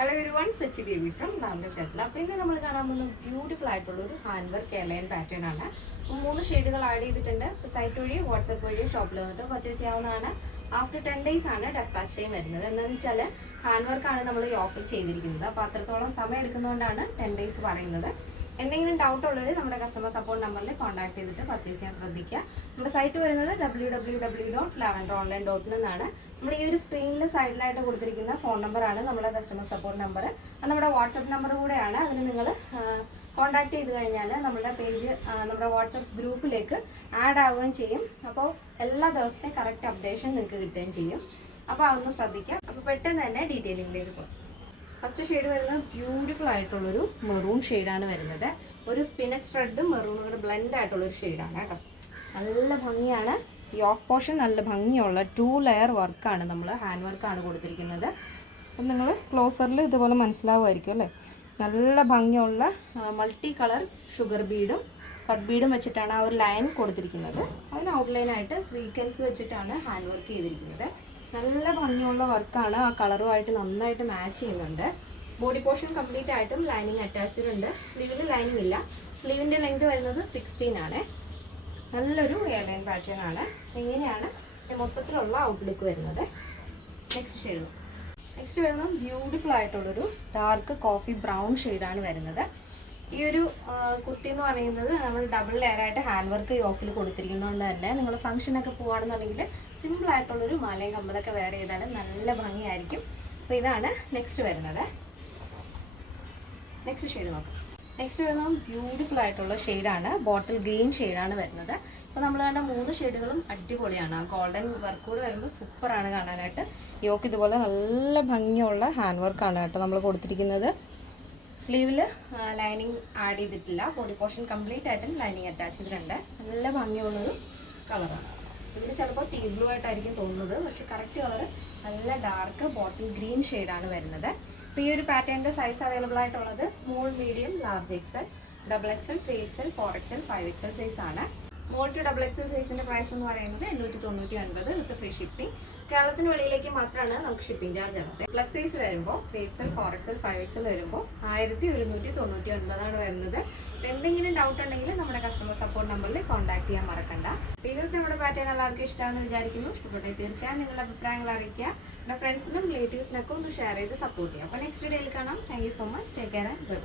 Hello everyone, Sachi Devi from നാമിൻ്റെ shuttle. അപ്പോൾ ഇന്ന് നമ്മൾ കാണാൻ പോകുന്ന ബ്യൂട്ടിഫുൾ ആയിട്ടുള്ള ഒരു ഹാൻഡ് വർക്ക് എയർലൈൻ പാറ്റേൺ ആണ്. 3 ഷെയ്ഡുകൾ ആഡ് ചെയ്തിട്ടുണ്ട്. സൈറ്റ് വഴി വാട്സപ്പ് വഴി ഷോപ്പിൽ വന്നിട്ട് പർച്ചേസ് ചെയ്യാവുന്നതാണ്. ആഫ്റ്റർ 10 days ആണ് ഡെസ്പാച്ച് ടൈം വരുന്നത്. എന്താണെന്ന് വെച്ചാൽ ഹാൻഡ് വർക്കാണ് നമ്മൾ യോക്കിൽ ചെയ്തിരിക്കുന്നത്. അപ്പോൾ അത്രത്തോളം സമയം എടുക്കുന്നതുകൊണ്ടാണ് 10 days പറയുന്നത്. എന്തെങ്കിലും ഡൗട്ട് ഉള്ളവർ നമ്മുടെ കസ്റ്റമർ സപ്പോർട്ട് നമ്പറിൽ കോൺടാക്ട് ചെയ്തിട്ട് പർച്ചേസ് ചെയ്യാൻ ശ്രദ്ധിക്കുക. നമ്മുടെ സൈറ്റ് വരുന്നത് www.lavenderonline.in എന്നാണ്. നമ്മൾ ഈ ഒരു സ്ക്രീനിൽ സൈഡിലായിട്ട് കൊടുത്തിരിക്കുന്ന ഫോൺ നമ്പറാണ് നമ്മുടെ കസ്റ്റമർ സപ്പോർട്ട് നമ്പർ. അത് നമ്മുടെ വാട്സപ്പ് നമ്പർ കൂടെയാണ്. അതിന് നിങ്ങൾ കോൺടാക്ട് ചെയ്ത് കഴിഞ്ഞാൽ നമ്മുടെ പേജ് നമ്മുടെ വാട്സപ്പ് ഗ്രൂപ്പിലേക്ക് ആഡ് ആവുകയും ചെയ്യും. അപ്പോൾ എല്ലാ ദിവസത്തെയും കറക്റ്റ് അപ്ഡേഷൻ നിങ്ങൾക്ക് കിട്ടുകയും ചെയ്യും. അപ്പോൾ അതൊന്ന് ശ്രദ്ധിക്കാം. അപ്പോൾ പെട്ടെന്ന് തന്നെ ഡീറ്റെയിലിംഗിലേക്ക് പോകും. ഫസ്റ്റ് ഷെയ്ഡ് വരുന്നത് ബ്യൂട്ടിഫുൾ ആയിട്ടുള്ളൊരു മെറൂൺ ഷെയ്ഡാണ് വരുന്നത്. ഒരു സ്പിനച്ച് റെഡും മെറൂണും കൂടെ ബ്ലെൻഡ് ആയിട്ടുള്ളൊരു ഷെയ്ഡാണ് കേട്ടോ. നല്ല ഭംഗിയാണ്. യോക്ക് പോർഷൻ നല്ല ഭംഗിയുള്ള 2 ലെയർ വർക്കാണ്, നമ്മൾ ഹാൻഡ് വർക്കാണ് കൊടുത്തിരിക്കുന്നത്. അപ്പം നിങ്ങൾ ക്ലോസറിൽ ഇതുപോലെ മനസ്സിലാവുമായിരിക്കും അല്ലേ. നല്ല ഭംഗിയുള്ള മൾട്ടി കളർ ഷുഗർ ബീഡും കട്ട് ബീഡും വെച്ചിട്ടാണ് ആ ഒരു ലൈൻ കൊടുത്തിരിക്കുന്നത്. അതിന് ഔട്ട്ലൈനായിട്ട് സ്വീക്കൻസ് വെച്ചിട്ടാണ് ഹാൻഡ് വർക്ക് ചെയ്തിരിക്കുന്നത്. നല്ല ഭംഗിയുള്ള വർക്കാണ്. ആ കളറുമായിട്ട് നന്നായിട്ട് മാച്ച് ചെയ്യുന്നുണ്ട്. ബോഡി പോർഷൻ കംപ്ലീറ്റ് ആയിട്ടും ലൈനിങ് അറ്റാച്ച്ഡ് ഉണ്ട്. സ്ലീവിൽ ലൈനിങ് ഇല്ല. സ്ലീവിൻ്റെ ലെങ്ത് വരുന്നത് 16 ആണ്. നല്ലൊരു എയർലൈൻ പാറ്റേൺ ആണ്. ഇങ്ങനെയാണ് മൊത്തത്തിലുള്ള ഔട്ട്ലുക്ക് വരുന്നത്. നെക്സ്റ്റ് വരുന്നത് ബ്യൂട്ടിഫുൾ ആയിട്ടുള്ളൊരു ഡാർക്ക് കോഫി ബ്രൗൺ ഷെയ്ഡാണ് വരുന്നത്. ഈ ഒരു കുർത്തി എന്ന് പറയുന്നത് നമ്മൾ ഡബിൾ ലെയർ ആയിട്ട് ഹാൻഡ് വർക്ക് യോക്കിൽ കൊടുത്തിരിക്കുന്നതുകൊണ്ട് തന്നെ നിങ്ങൾ ഫംഗ്ഷനൊക്കെ പോകുകയാണെന്നുണ്ടെങ്കിൽ സിമ്പിളായിട്ടുള്ളൊരു മാലയും കമ്മലൊക്കെ വെയർ ചെയ്താൽ നല്ല ഭംഗിയായിരിക്കും. അപ്പോൾ ഇതാണ് നെക്സ്റ്റ് വരുന്നത്. നെക്സ്റ്റ് ഷെയ്ഡ് നോക്കാം. നെക്സ്റ്റ് വരുന്നത് ബ്യൂട്ടിഫുൾ ആയിട്ടുള്ള ഷെയ്ഡാണ്. ബോട്ടിൽ ഗ്രീൻ ഷെയ്ഡാണ് വരുന്നത്. അപ്പോൾ നമ്മൾ കണ്ട 3 ഷെയ്ഡുകളും അടിപൊളിയാണ്. ആ ഗോൾഡൻ വർക്ക് കൂടെ വരുമ്പോൾ സൂപ്പറാണ് കാണാനായിട്ട്. യോക്ക് ഇതുപോലെ നല്ല ഭംഗിയുള്ള ഹാൻഡ് വർക്കാണ് കേട്ടോ നമ്മൾ കൊടുത്തിരിക്കുന്നത്. സ്ലീവിൽ ലൈനിങ് ആഡ് ചെയ്തിട്ടില്ല. ബോഡി പോർഷൻ കംപ്ലീറ്റ് ആയിട്ടും ലൈനിങ് അറ്റാച്ച് ചെയ്തിട്ടുണ്ട്. നല്ല ഭംഗിയുള്ളൊരു കളറാണ്. ഇതിൽ ചിലപ്പോൾ ടീ ബ്ലൂ ആയിട്ടായിരിക്കും തോന്നുന്നത്, പക്ഷേ കറക്റ്റ് കളർ നല്ല ഡാർക്ക് ബോട്ടിൽ ഗ്രീൻ ഷെയ്ഡാണ് വരുന്നത്. അപ്പോൾ ഈ ഒരു പാറ്റേണിൻ്റെ സൈസ് അവൈലബിൾ ആയിട്ടുള്ളത് small, medium, large XL, XXL, 3XL, 4XL, 5XL size ആണ്. സ്മോൾ ടു XXL സൈസിൻ്റെ പ്രൈസ് എന്ന് പറയുന്നത് 899 വിത്ത് ഫ്രീ ഷിപ്പിംഗ്. കേരളത്തിന് വെളിയിലേക്ക് മാത്രമാണ് നമുക്ക് ഷിപ്പിംഗ് ചാർജ് ഉള്ളത്. പ്ലസ് സൈസ് വരുമ്പോൾ 3XL, 4XL, 5XL വരുമ്പോൾ 1199 വരുന്നത്. എന്തെങ്കിലും ഡൗട്ട് ഉണ്ടെങ്കിൽ നമ്മുടെ കസ്റ്റമർ സപ്പോർട്ട് നമ്പറിൽ കോൺടാക്ട് ചെയ്യാൻ മറക്കണ്ട. ഇതൊക്കെ നമ്മുടെ പാറ്റേൺ എല്ലാവർക്കും ഇഷ്ടമാണെന്ന് വിചാരിക്കുന്നു. ഇഷ്ടപ്പെട്ടെങ്കിൽ തീർച്ചയായും നിങ്ങളുടെ അഭിപ്രായങ്ങൾ അറിയിക്കുക. നമ്മുടെ ഫ്രണ്ട്സിനും റിലേറ്റീവ്സിനൊക്കെ ഒന്ന് ഷെയർ ചെയ്ത് സപ്പോർട്ട് ചെയ്യുക. അപ്പോൾ നെക്സ്റ്റ് ഡേയിൽ കാണാം. Thank you so much. Take care and by.